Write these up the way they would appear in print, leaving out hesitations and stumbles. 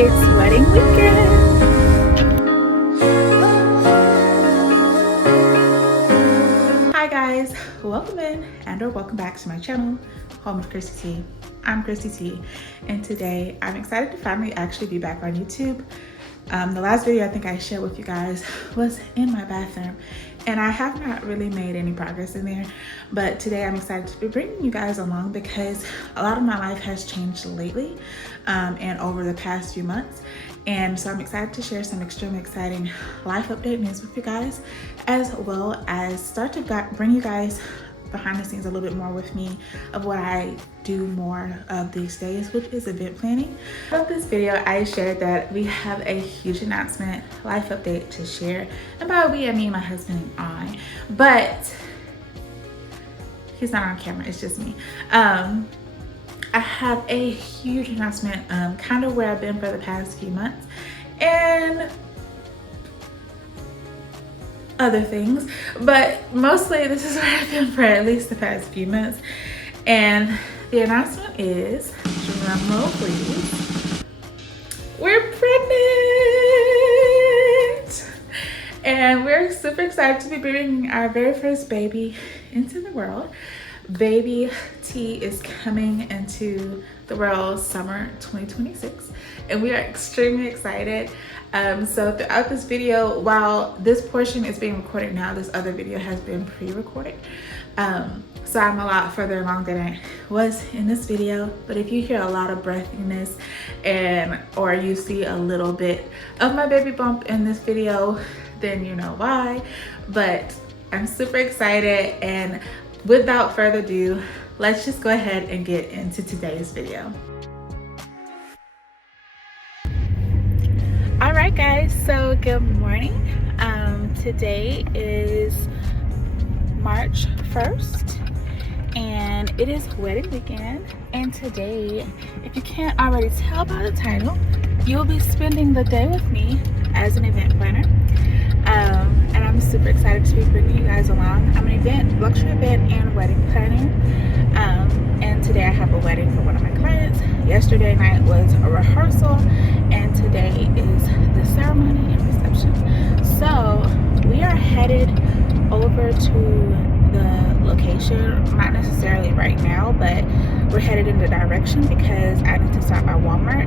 It's wedding weekend. Hi guys, welcome in and or welcome back to my channel, Home with Christy T. I'm Christy T, and today I'm excited to finally actually be back on YouTube. The last video I think I shared with you guys was in my bathroom, and I have not really made any progress in there, but today I'm excited to be bringing you guys along because a lot of my life has changed lately and over the past few months, and so I'm excited to share some extremely exciting life update news with you guys, as well as start to bring you guys behind the scenes a little bit more with me of what I do more of these days, which is event planning. In this video, I shared that we have a huge announcement, life update to share. And by we, I mean my husband and I, but he's not on camera, it's just me. I have a huge announcement, kind of where I've been for the past few months and other things, but mostly this is where I've been for at least the past few months. And the announcement is, drum roll please, we're pregnant, and we're super excited to be bringing our very first baby into the world. Baby T is coming into the world summer 2026, and we are extremely excited. So throughout this video, while this portion is being recorded now, this other video has been pre-recorded. So I'm a lot further along than I was in this video, but if you hear a lot of breathiness or you see a little bit of my baby bump in this video, then you know why. But I'm super excited, and without further ado, let's just go ahead and get into today's video. All right guys, so good morning. Today is March 1st and it is wedding weekend, and today, if you can't already tell by the title, you'll be spending the day with me as an event planner. And I'm super excited to be bringing you guys along. I'm an luxury event and wedding planner, and today I have a wedding for one of my clients. Yesterday night was a rehearsal, and today is the ceremony and reception. So we are headed over to the location, not necessarily right now, but we're headed in the direction because I need to stop by Walmart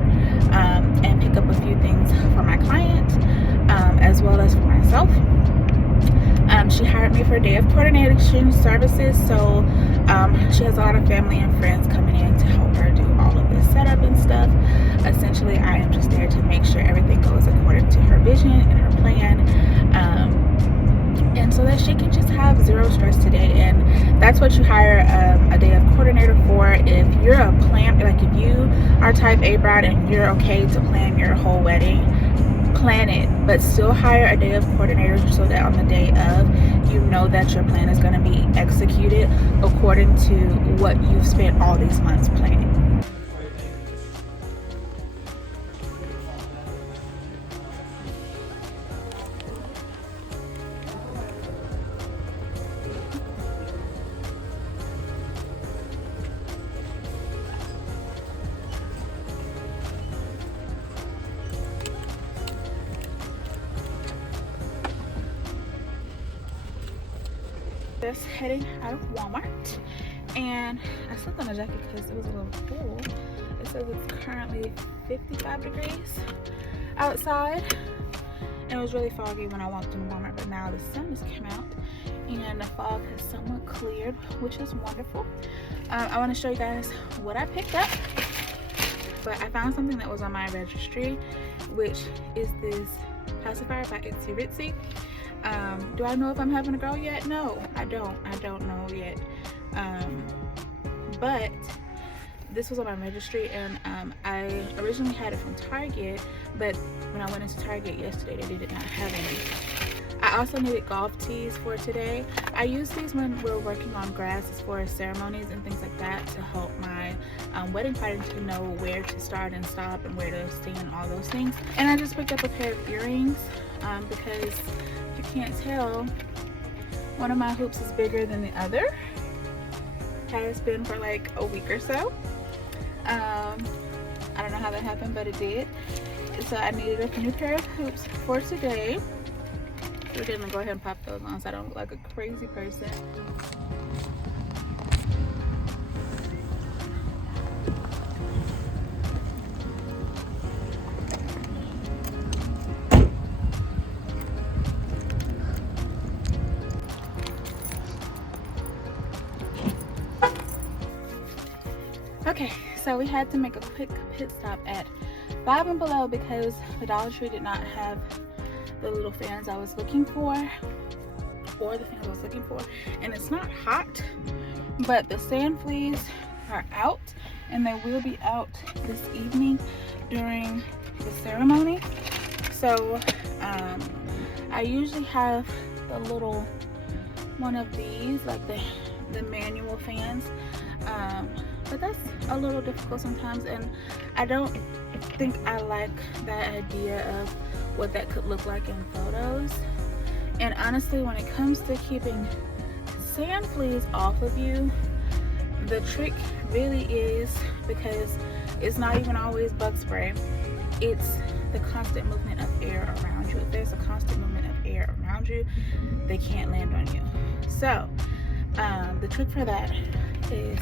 and pick up a few things for my client, as well as for myself. She hired me for a day of coordination services, so she has a lot of family and friends coming in to help her do all of this setup and stuff. Essentially, I am just there to make sure everything goes according to her vision and her plan, and so that she can just have zero stress today. And that's what you hire a day of coordinator for. If you're a like if you are type A bride and you're okay to plan your whole wedding, plan it, but still hire a day of coordinator so that on the day of, you know that your plan is going to be executed according to what you've spent all these months planning. Just heading out of Walmart, and I slipped on a jacket because it was a little cool. It says it's currently 55 degrees outside, and it was really foggy when I walked in Walmart, but now the sun has come out and the fog has somewhat cleared, which is wonderful. I want to show you guys what I picked up, but I found something that was on my registry, which is this pacifier by Itsy Bitsy. Do I know if I'm having a girl yet? No, I don't know yet. But this was on my registry, and I originally had it from Target, but when I went into Target yesterday, they did not have any. I also needed golf tees for today. I use these when we're working on grass as far as ceremonies and things like that to help my wedding party to know where to start and stop and where to stand, all those things. And I just picked up a pair of earrings because if you can't tell, one of my hoops is bigger than the other. Has been for like a week or so. I don't know how that happened, but it did. So I needed a new pair of hoops for today. We're gonna go ahead and pop those on so I don't look like a crazy person. Okay, so we had to make a quick pit stop at Five and Below because the Dollar Tree did not have the little fans I was looking for, or the fans I was looking for. And it's not hot, but the sand fleas are out, and they will be out this evening during the ceremony. So I usually have the little one of these, like the manual fans, but that's a little difficult sometimes, and I don't think I like that idea of what that could look like in photos. And honestly, when it comes to keeping sand fleas off of you, the trick really is, because it's not even always bug spray, it's the constant movement of air around you. If there's a constant movement of air around you, they can't land on you. So the trick for that is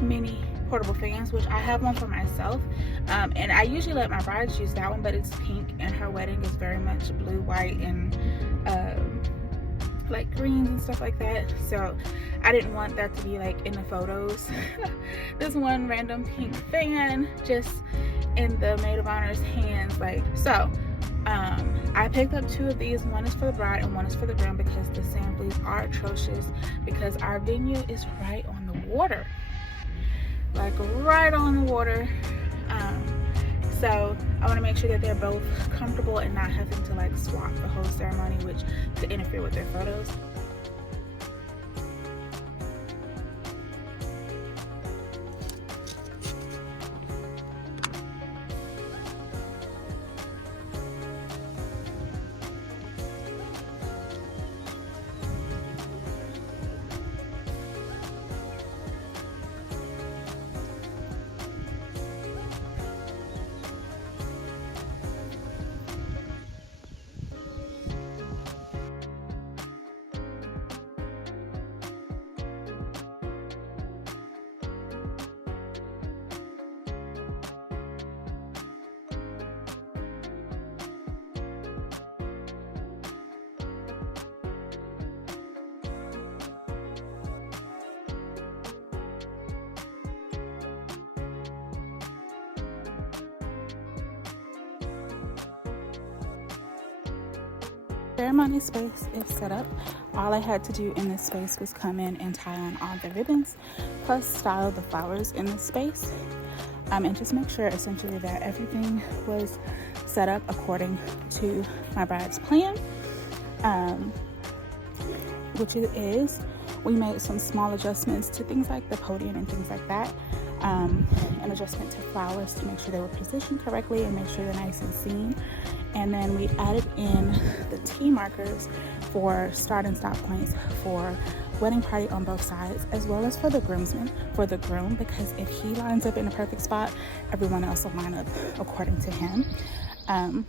mini portable fans, which I have one for myself, and I usually let my brides use that one, but it's pink and her wedding is very much blue, white, and like greens and stuff like that, so I didn't want that to be like in the photos. This one random pink fan just in the maid of honor's hands, like so. I picked up 2 of these. One is for the bride and one is for the groom, because the sand fleas are atrocious, because our venue is right on the water, like right on the water. So I want to make sure that they're both comfortable and not having to like swap the whole ceremony, which could interfere with their photos. Ceremony space is set up. All I had to do in this space was come in and tie on all the ribbons, plus style the flowers in this space, and just make sure essentially that everything was set up according to my bride's plan, which it is. We made some small adjustments to things like the podium and things like that, an adjustment to flowers to make sure they were positioned correctly and make sure they're nice and seen. And then we added in the T markers for start and stop points for wedding party on both sides, as well as for the groomsmen, for the groom, because if he lines up in a perfect spot, everyone else will line up according to him.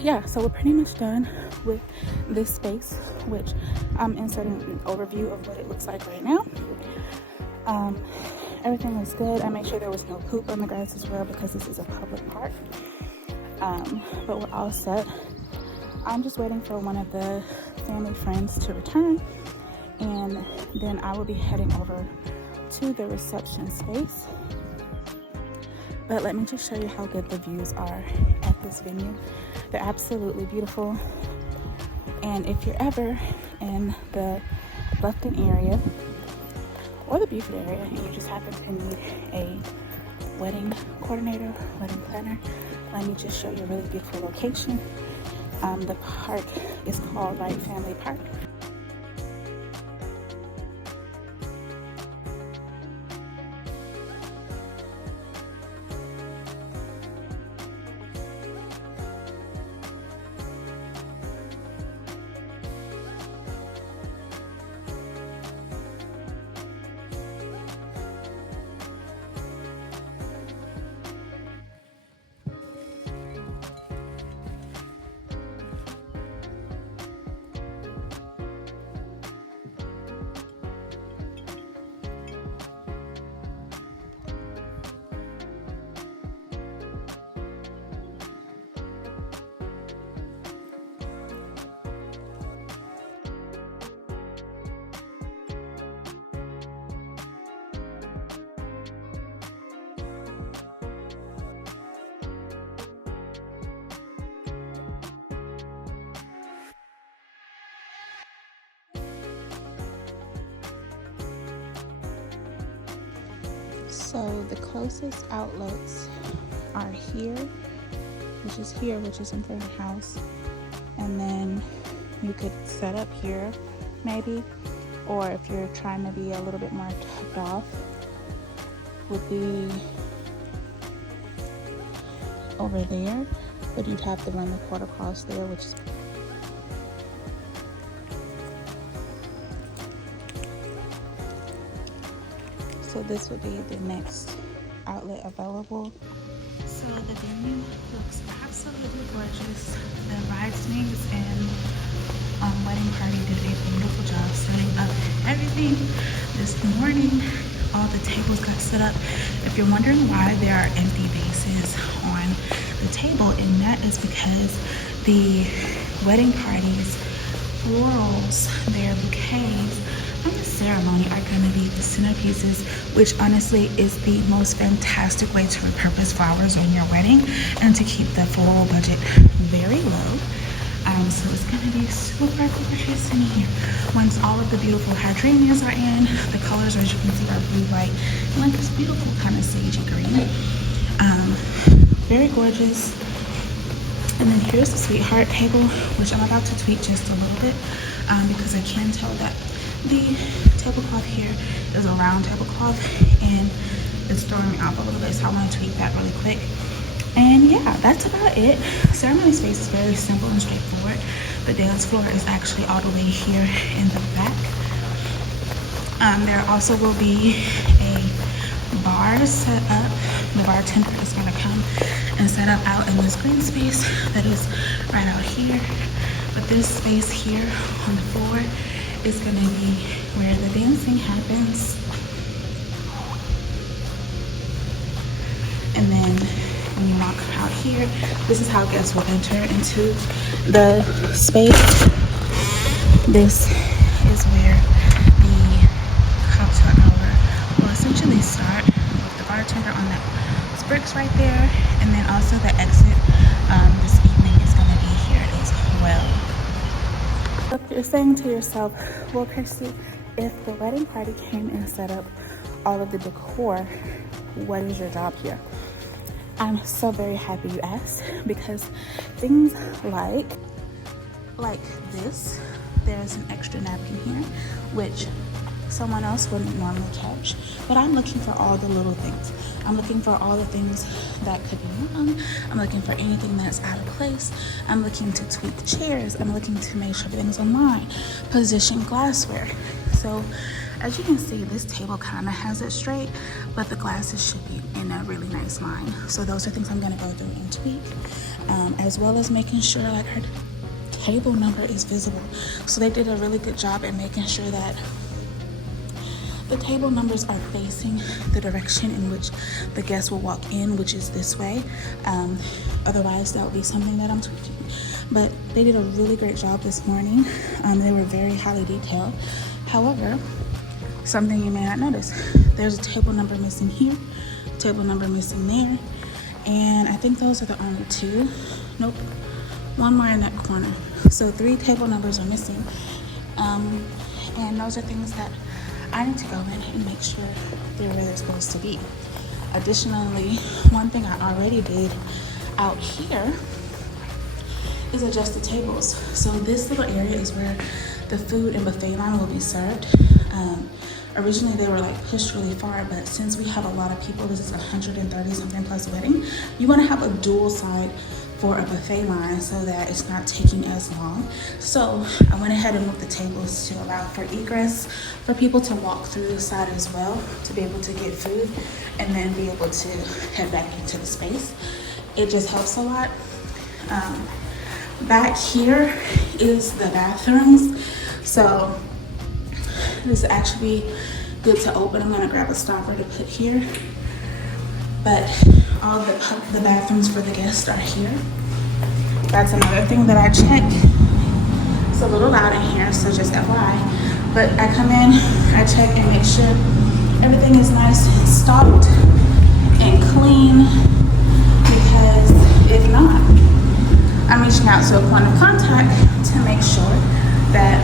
Yeah, so we're pretty much done with this space, which I'm inserting an overview of what it looks like right now. Everything was good. I made sure there was no poop on the grass as well, because this is a public park. But we're all set. I'm just waiting for one of the family friends to return, and then I will be heading over to the reception space. But let me just show you how good the views are at this venue. They're absolutely beautiful. And if you're ever in the Bluffton area or the Beaufort area and you just happen to need a wedding coordinator, wedding planner, let me just show you a really beautiful location. The park is called Wright Family Park. So the closest outlets are here, which is in front of the house. And then you could set up here maybe, or if you're trying to be a little bit more tucked off, would be over there, but you'd have to run the cord across there, which is so this would be the next outlet available. So the venue looks absolutely gorgeous. The bridesmaids and wedding party did a beautiful job setting up everything this morning. All the tables got set up. If you're wondering why there are empty bases on the table, and that is because the wedding party's florals, their bouquets from the ceremony are going to be the centerpieces, which honestly is the most fantastic way to repurpose flowers on your wedding and to keep the floral budget very low. So it's going to be super gorgeous in here. Once all of the beautiful hydrangeas are in, the colors, as you can see, are blue, white, and like this beautiful kind of sagey green. Very gorgeous. And then here's the sweetheart table, which I'm about to tweak just a little bit because I can tell that the tablecloth here is a round tablecloth and it's throwing me off a little bit, so I want to tweak that really quick. And yeah, that's about it. Ceremony space is very simple and straightforward. The dance floor is actually all the way here in the back. There also will be a bar set up. The bartender is going to come and set up out in this green space that is right out here. But this space here on the floor is going to be where the dancing happens. And then when you walk out here, this is how guests will enter into the space. This is where the cocktail hour will essentially start with the bartender on that bricks right there, and then also the exit this evening is going to be here as well. If you're saying to yourself, well, Kirsty, if the wedding party came and set up all of the decor, what is your job here? I'm so very happy you asked, because things like this, there's an extra napkin here, which someone else wouldn't normally catch, but I'm looking for all the little things. I'm looking for all the things that could be wrong. I'm looking for anything that's out of place. I'm looking to tweak chairs. I'm looking to make sure everything's on line. Position glassware. So as you can see, this table kind of has it straight, but the glasses should be in a really nice line. So those are things I'm going to go through and tweak, as well as making sure like her table number is visible. So they did a really good job at making sure that the table numbers are facing the direction in which the guests will walk in, which is this way. Otherwise, that would be something that I'm tweaking. But they did a really great job this morning. They were very highly detailed. However, something you may not notice, there's a table number missing here, table number missing there, and I think those are the only two. Nope, one more in that corner. So 3 table numbers are missing, and those are things that I need to go in and make sure they're where they're supposed to be. Additionally, one thing I already did out here is adjust the tables. So this little area is where the food and buffet line will be served. Originally they were like pushed really far, but since we have a lot of people, this is 130 something plus wedding, you want to have a dual side for a buffet line so that it's not taking as long. So I went ahead and moved the tables to allow for egress for people to walk through the side as well, to be able to get food and then be able to head back into the space. It just helps a lot. Back here is the bathrooms. So this is actually good to open. I'm gonna grab a stopper to put here. But all the bathrooms for the guests are here. That's another thing that I checked. It's a little loud in here, so just FYI. But I come in, I check and make sure everything is nice and stocked and clean, because if not, I'm reaching out to a point of contact to make sure that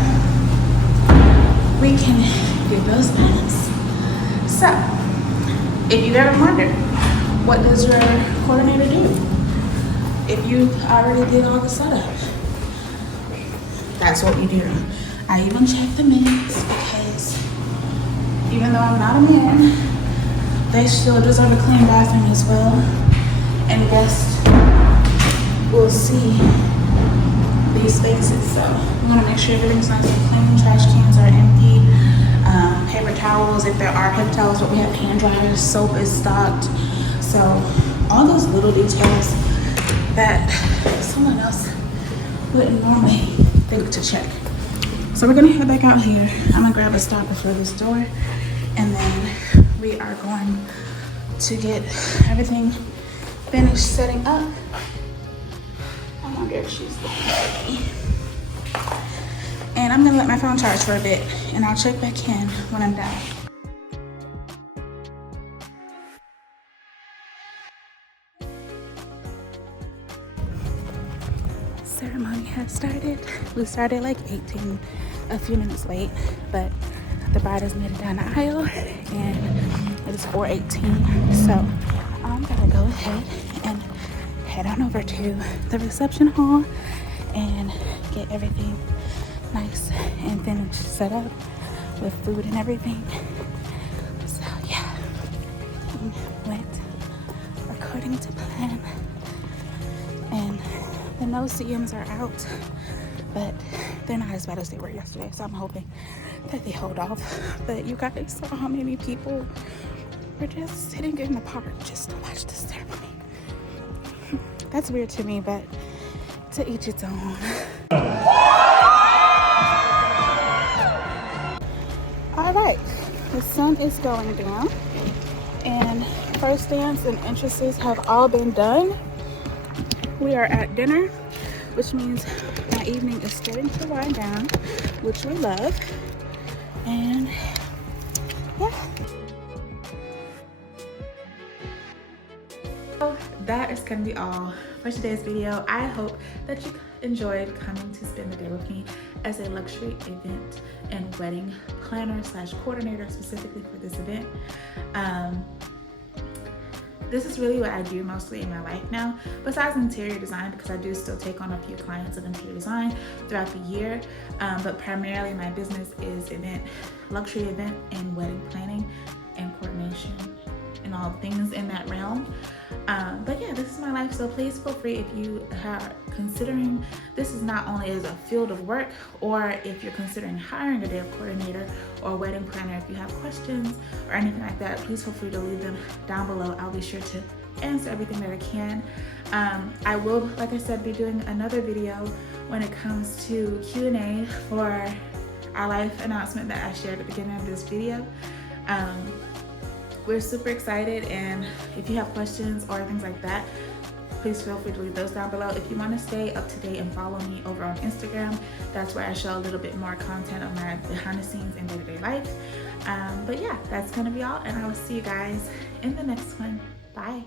we can get those things. So if you've ever wondered, what does your coordinator do? If you already did all the setup, that's what you do. I even check the men's because even though I'm not a man, they still deserve a clean bathroom as well. And guests will see these spaces. So I'm gonna make sure everything's nice and clean. Trash cans are empty. Paper towels, if there are paper towels, but we have hand dryers. Soap is stocked. So all those little details that someone else wouldn't normally think to check. So we're gonna head back out here. I'm gonna grab a stopper for this door, and then we are going to get everything finished setting up. I'm gonna get she's ready. And I'm gonna let my phone charge for a bit, and I'll check back in when I'm done. Ceremony has started. We started like a few minutes late, but the bride has made it down the aisle, and it is 4:18. So I'm gonna go ahead and head on over to the reception hall and get everything nice and finished, set up with food and everything. So yeah, everything went according to plan, and the no-see-ums are out, but they're not as bad as they were yesterday, so I'm hoping that they hold off. But you guys saw how many people were just sitting in the park just to watch the ceremony. That's weird to me, but to each its own. All right, the sun is going down, and first dance and entrances have all been done. We are at dinner, which means my evening is starting to wind down, which we love. And yeah. So that is gonna be all for today's video. I hope that you enjoyed coming to spend the day with me as a luxury event and wedding planner / coordinator specifically for this event. This is really what I do mostly in my life now, besides interior design, because I do still take on a few clients of interior design throughout the year. But primarily my business is luxury event and wedding planning and coordination and all things in that realm. But yeah, this is my life, so please feel free if you are considering this is not only as a field of work, or if you're considering hiring a day of coordinator or wedding planner. If you have questions or anything like that, please feel free to leave them down below. I'll be sure to answer everything that I can. I will, like I said, be doing another video when it comes to Q&A for our life announcement that I shared at the beginning of this video. We're super excited, and if you have questions or things like that, please feel free to leave those down below. If you want to stay up to date and follow me over on Instagram, that's where I show a little bit more content of my behind the scenes and day-to-day life. But yeah, that's gonna be all, and I will see you guys in the next one. Bye.